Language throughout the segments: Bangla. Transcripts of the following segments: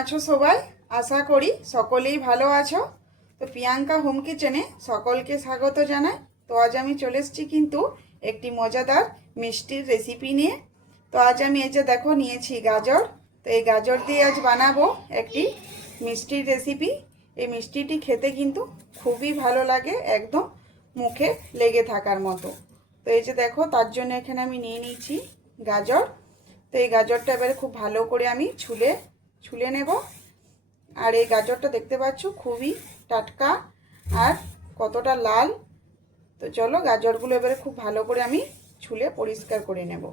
আছো সবাই? আশা করি সকলেই ভালো আছো। তো প্রিয়াঙ্কা হোম কিচেনে সকলকে স্বাগত জানাই। তো আজ আমি চলে এসেছি কিন্তু একটি মজাদার মিষ্টির রেসিপি নিয়ে। তো আজ আমি এই যে দেখো নিয়েছি গাজর। তো এই গাজর দিয়ে আজ বানাবো একটি মিষ্টির রেসিপি। এই মিষ্টিটি খেতে কিন্তু খুবই ভালো লাগে, একদম মুখে লেগে থাকার মতো। তো এই যে দেখো, তার জন্য এখানে আমি নিয়ে নিয়েছি গাজর। তো এই গাজরটা এবারে খুব ভালো করে আমি ছুলে নেব। আর এই গাজরটা দেখতে পাচ্ছ খুবই টাটকা আর কতটা লাল। তো চলো গাজরগুলো এবারে খুব ভালো করে আমি ছুলে পরিষ্কার করে নেব।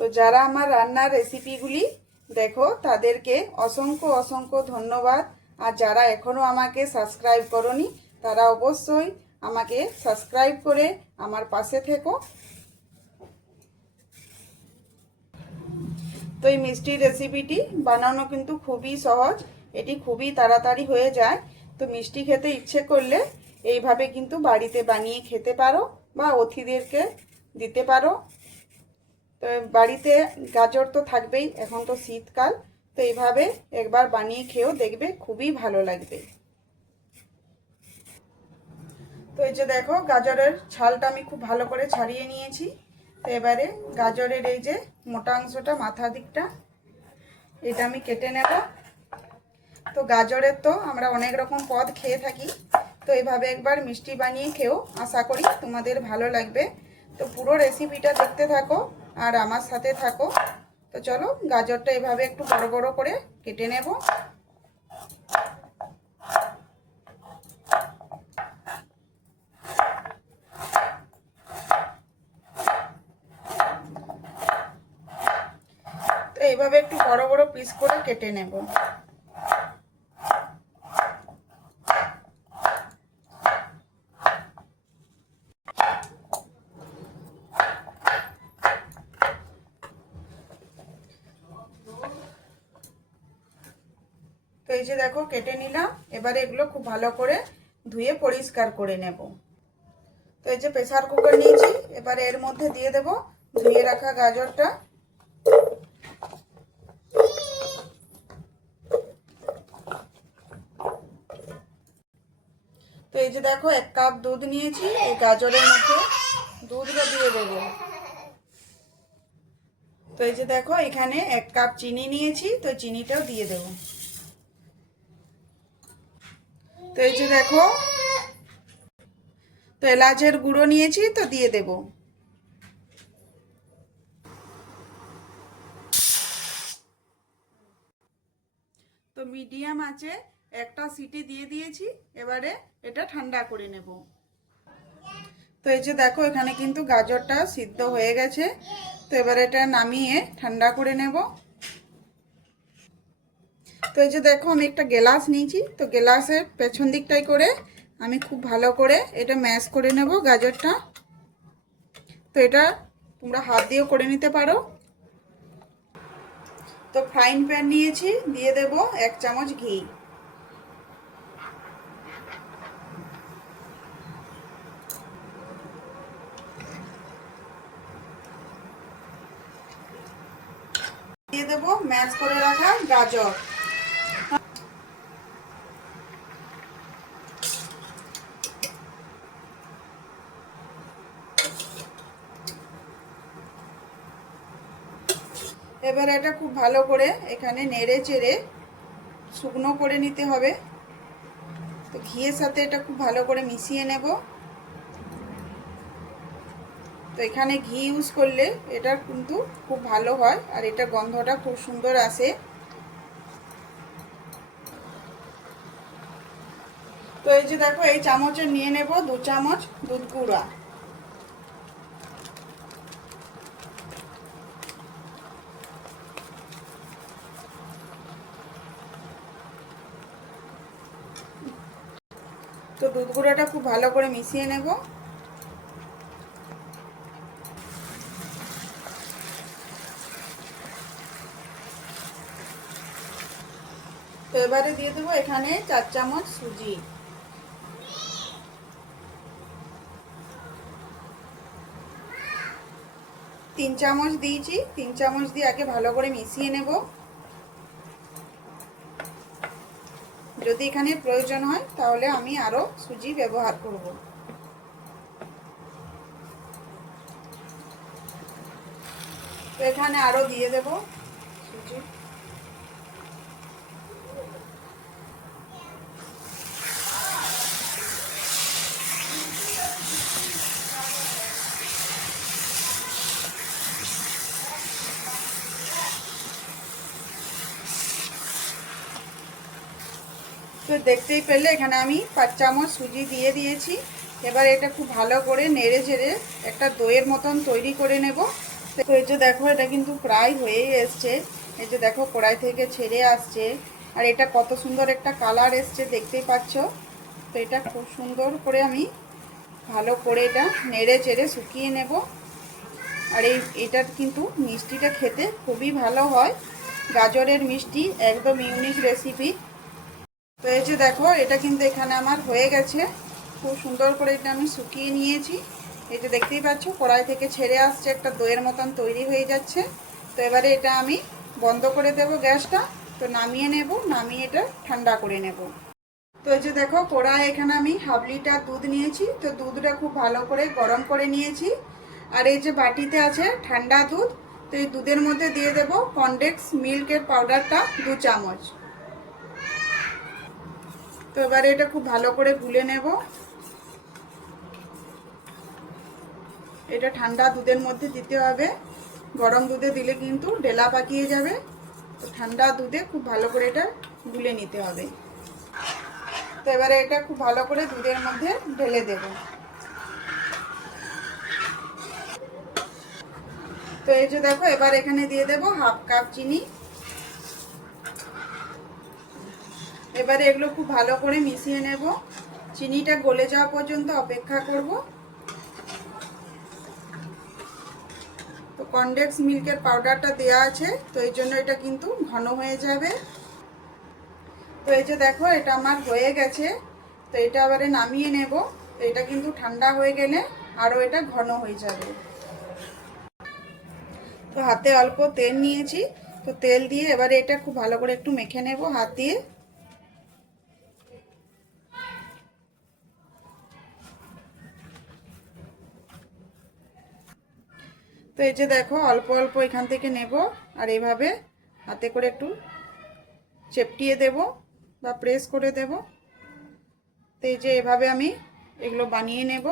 তো যারা আমার রান্নার রেসিপিগুলি দেখো তাদেরকে অসংখ্য অসংখ্য ধন্যবাদ। আর যারা এখনও আমাকে সাবস্ক্রাইব করোনি তারা অবশ্যই আমাকে সাবস্ক্রাইব করে আমার পাশে থেকো। তো এই মিষ্টির রেসিপিটি বানানো কিন্তু খুবই সহজ, এটি খুবই তাড়াতাড়ি হয়ে যায়। তো মিষ্টি খেতে ইচ্ছে করলে এইভাবে কিন্তু বাড়িতে বানিয়ে খেতে পারো বা অতিথিদেরকে দিতে পারো। তো বাড়িতে গাজর তো থাকবেই, এখন তো শীতকাল। তো এইভাবে একবার বানিয়ে খেয়েও দেখবে খুবই ভালো লাগবে। তো এই যে দেখো গাজরের ছালটা আমি খুব ভালো করে ছাড়িয়ে নিয়েছি। তো এবারে গাজরের এই যে মোটা অংশটা, মাথা দিকটা, এটা আমি কেটে নেব। তো গাজরের তো আমরা অনেক রকম পদ খেয়ে থাকি, তো এইভাবে একবার মিষ্টি বানিয়ে খেয়েও আশা করি তোমাদের ভালো লাগবে। তো পুরো রেসিপিটা দেখতে থাকো আর আমার সাথে থাকো। তো চলো গাজরটা এভাবে একটু বড় বড় করে কেটে নেব। তো এইভাবে একটু বড় বড় পিস করে কেটে নেব। তো এই যে দেখো কেটে নিলাম। এবারে এগুলো খুব ভালো করে ধুয়ে পরিষ্কার করে নেব। তো এই যে প্রেসার কুকার নিয়েছি, এবারে এর মধ্যে দিয়ে দেব ধুয়ে রাখা গাজরটা। তো এই যে দেখো 1 কাপ দুধ নিয়েছি, এই গাজরের মধ্যে দুধটা দিয়ে দেব। তো এই যে দেখো এখানে 1 কাপ চিনি নিয়েছি, তো চিনিটাও দিয়ে দেব। তো এই যে দেখো, তো এলাচের গুঁড়ো নিয়েছি, তো দিয়ে দেব। তো মিডিয়াম আঁচে একটা সিটি দিয়ে দিয়েছি, এবারে এটা ঠান্ডা করে নেব। তো এই যে দেখো এখানে কিন্তু গাজরটা সিদ্ধ হয়ে গেছে। তো এবারে এটা নামিয়ে ঠান্ডা করে নেব। তো এই যে দেখো আমি একটা গ্লাস নিয়েছি, তো গ্লাসের পেছন দিকটাই করে আমি খুব ভালো করে এটা ম্যাশ করে নেব গাজরটা। তো এটা তোমরা হাত দিয়েও করে নিতে পারো। তো ফ্রাইং প্যান নিয়েছি, দিয়ে দেব 1 চামচ ঘি। দিয়ে দেব ম্যাশ করে রাখা গাজর। এবার এটা খুব ভালো করে এখানে নেড়ে চেড়ে শুকনো করে নিতে হবে। তো ঘিয়ের সাথে এটা খুব ভালো করে মিশিয়ে নেব। তো এখানে ঘি ইউজ করলে এটা কিন্তু খুব ভালো হয় আর এটা গন্ধটা খুব সুন্দর আসে। তো এই যে দেখো এই চামচে নিয়ে নেব 2 চামচ দুধ গুঁড়া। তো দুধ গুঁড়াটা খুব ভালো করে মিশিয়ে নেব। তো এবারে দিয়ে দেবো এখানে 4 চামচ সুজি। তিন চামচ দিয়েছি, 3 চামচ দিয়ে আগে ভালো করে মিশিয়ে নেব। যদি এখানে প্রয়োজন হয় তাহলে আমি আরও সুজি ব্যবহার করব। তো এখানে আরও দিয়ে দেব সুজি। তো দেখতেই পেলে এখানে আমি 5 চামচ সুজি দিয়ে দিয়েছি। এবার এটা খুব ভালো করে নেড়ে ঝেড়ে একটা দইয়ের মতন তৈরি করে নেব। তো এই যে দেখো এটা কিন্তু প্রায় হয়েই এসছে। এই যে দেখো কড়াই থেকে ছেড়ে আসছে, আর এটা কত সুন্দর একটা কালার এসছে দেখতেই পাচ্ছ। তো এটা খুব সুন্দর করে আমি ভালো করে এটা নেড়ে চেড়ে শুকিয়ে নেব। আর এটার কিন্তু মিষ্টিটা খেতে খুবই ভালো হয়, গাজরের মিষ্টি, একদম ইউনিক রেসিপি। তো এই যে দেখো এটা কিন্তু এখানে আমার হয়ে গেছে, খুব সুন্দর করে এটা আমি শুকিয়ে নিয়েছি। এই যে দেখতেই পাচ্ছ কড়াই থেকে ছেড়ে আসছে, একটা দইয়ের মতন তৈরি হয়ে যাচ্ছে। তো এবারে এটা আমি বন্ধ করে দেব গ্যাসটা। তো নামিয়ে নেব, নামিয়ে এটা ঠান্ডা করে নেব। তো এই যে দেখো কড়াই এখানে আমি হাফ লিটার দুধ নিয়েছি। তো দুধটা খুব ভালো করে গরম করে নিয়েছি। আর এই যে বাটিতে আছে ঠান্ডা দুধ। তো এই দুধের মধ্যে দিয়ে দেব কনডেন্স মিল্কের পাউডারটা 2 চামচ। তো এবারে এটা খুব ভালো করে গুলে নেব। এটা ঠান্ডা দুধের মধ্যে দিতে হবে, গরম দুধে দিলে কিন্তু ডেলা পাকিয়ে যাবে। তো ঠান্ডা দুধে খুব ভালো করে এটা গুলে নিতে হবে। তো এবারে এটা খুব ভালো করে দুধের মধ্যে ঢেলে দেব। তো এই যে দেখো এবার এখানে দিয়ে দেব হাফ কাপ চিনি। এবারে এগুলো খুব ভালো করে মিশিয়ে নেব, চিনিটা গলে যাওয়া পর্যন্ত অপেক্ষা করব। তো কনডেন্স মিল্কের পাউডারটা দেওয়া আছে, তো এই জন্য এটা কিন্তু ঘন হয়ে যাবে। তো এই যে দেখো এটা আমার হয়ে গেছে। তো এটা এবারে নামিয়ে নেব। তো এটা কিন্তু ঠান্ডা হয়ে গেলে আরও এটা ঘন হয়ে যাবে। তো হাতে অল্প তেল নিয়েছি, তো তেল দিয়ে এবারে এটা খুব ভালো করে একটু মেখে নেব হাত দিয়ে। তো এই যে দেখো অল্প অল্প এখান থেকে নেব, আর এইভাবে হাতে করে একটু চেপটিয়ে দেব বা প্রেস করে দেব। তো এই যে এভাবে আমি এগুলো বানিয়ে নেব।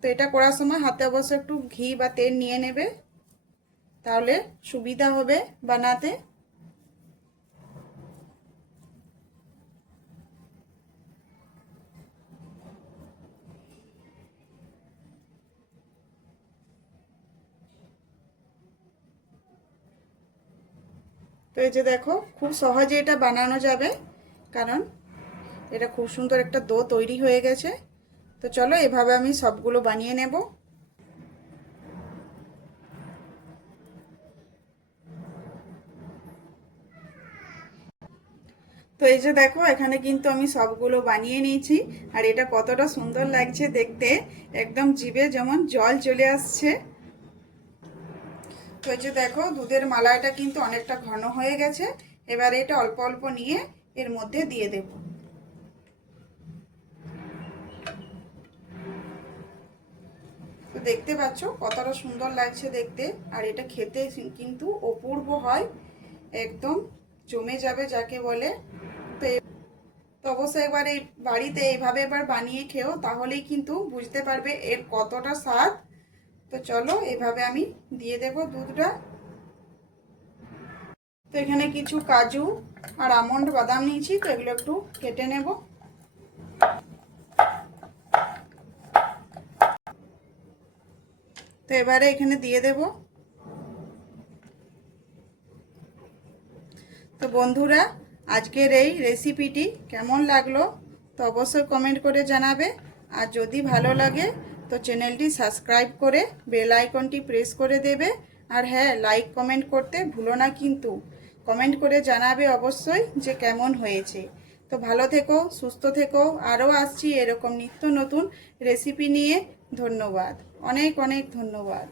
তো এটা করার সময় হাতে অবশ্য একটু ঘি বা তেল নিয়ে নেবে, তাহলে সুবিধা হবে বানাতে। তো এই যে দেখো খুব সহজে এটা বানানো যাবে, কারণ এটা খুব সুন্দর একটা ডো তৈরি হয়ে গেছে। তো চলো এভাবে আমি সবগুলো বানিয়ে নেব। তো এই যে দেখো এখানে কিন্তু আমি সবগুলো বানিয়ে নিয়েছি, আর এটা কতটা সুন্দর লাগছে দেখতে, একদম জিভে যেমন জল চলে আসছে। তো এই যে দেখো দুধের মালাইটা কিন্তু অনেকটা ঘন হয়ে গেছে। এবারে এটা অল্প অল্প নিয়ে এর মধ্যে দিয়ে দেব। তো দেখতে পাচ্ছ কতটা সুন্দর লাগছে দেখতে, আর এটা খেতে কিন্তু অপূর্ব হয়, একদম জমে যাবে যাকে বলে। তো তো অবশ্যই একবার এই বাড়িতে এইভাবে এবার বানিয়ে খেও, তাহলেই কিন্তু বুঝতে পারবে এর কতটা স্বাদ। তো চলো এভাবে আমি দিয়ে দেব দুধটা। তো এখানে কিছু কাজু আর আমন্ড বাদাম নিয়েছি, তো এগুলো একটু কেটে নেব। তো এবারে এখানে দিয়ে দেব। তো বন্ধুরা আজকের এই রেসিপিটি কেমন লাগলো তো অবশ্যই কমেন্ট করে জানাবে। আর যদি ভালো লাগে তো চ্যানেলটি সাবস্ক্রাইব করে বেল আইকনটি প্রেস করে দেবে। আর হ্যাঁ, লাইক কমেন্ট করতে ভুলো না কিন্তু, কমেন্ট করে জানাবে অবশ্যই যে কেমন হয়েছে। তো ভালো থেকো, সুস্থ থেকো, আরও আসছি এরকম নিত্য নতুন রেসিপি নিয়ে। ধন্যবাদ, অনেক অনেক ধন্যবাদ।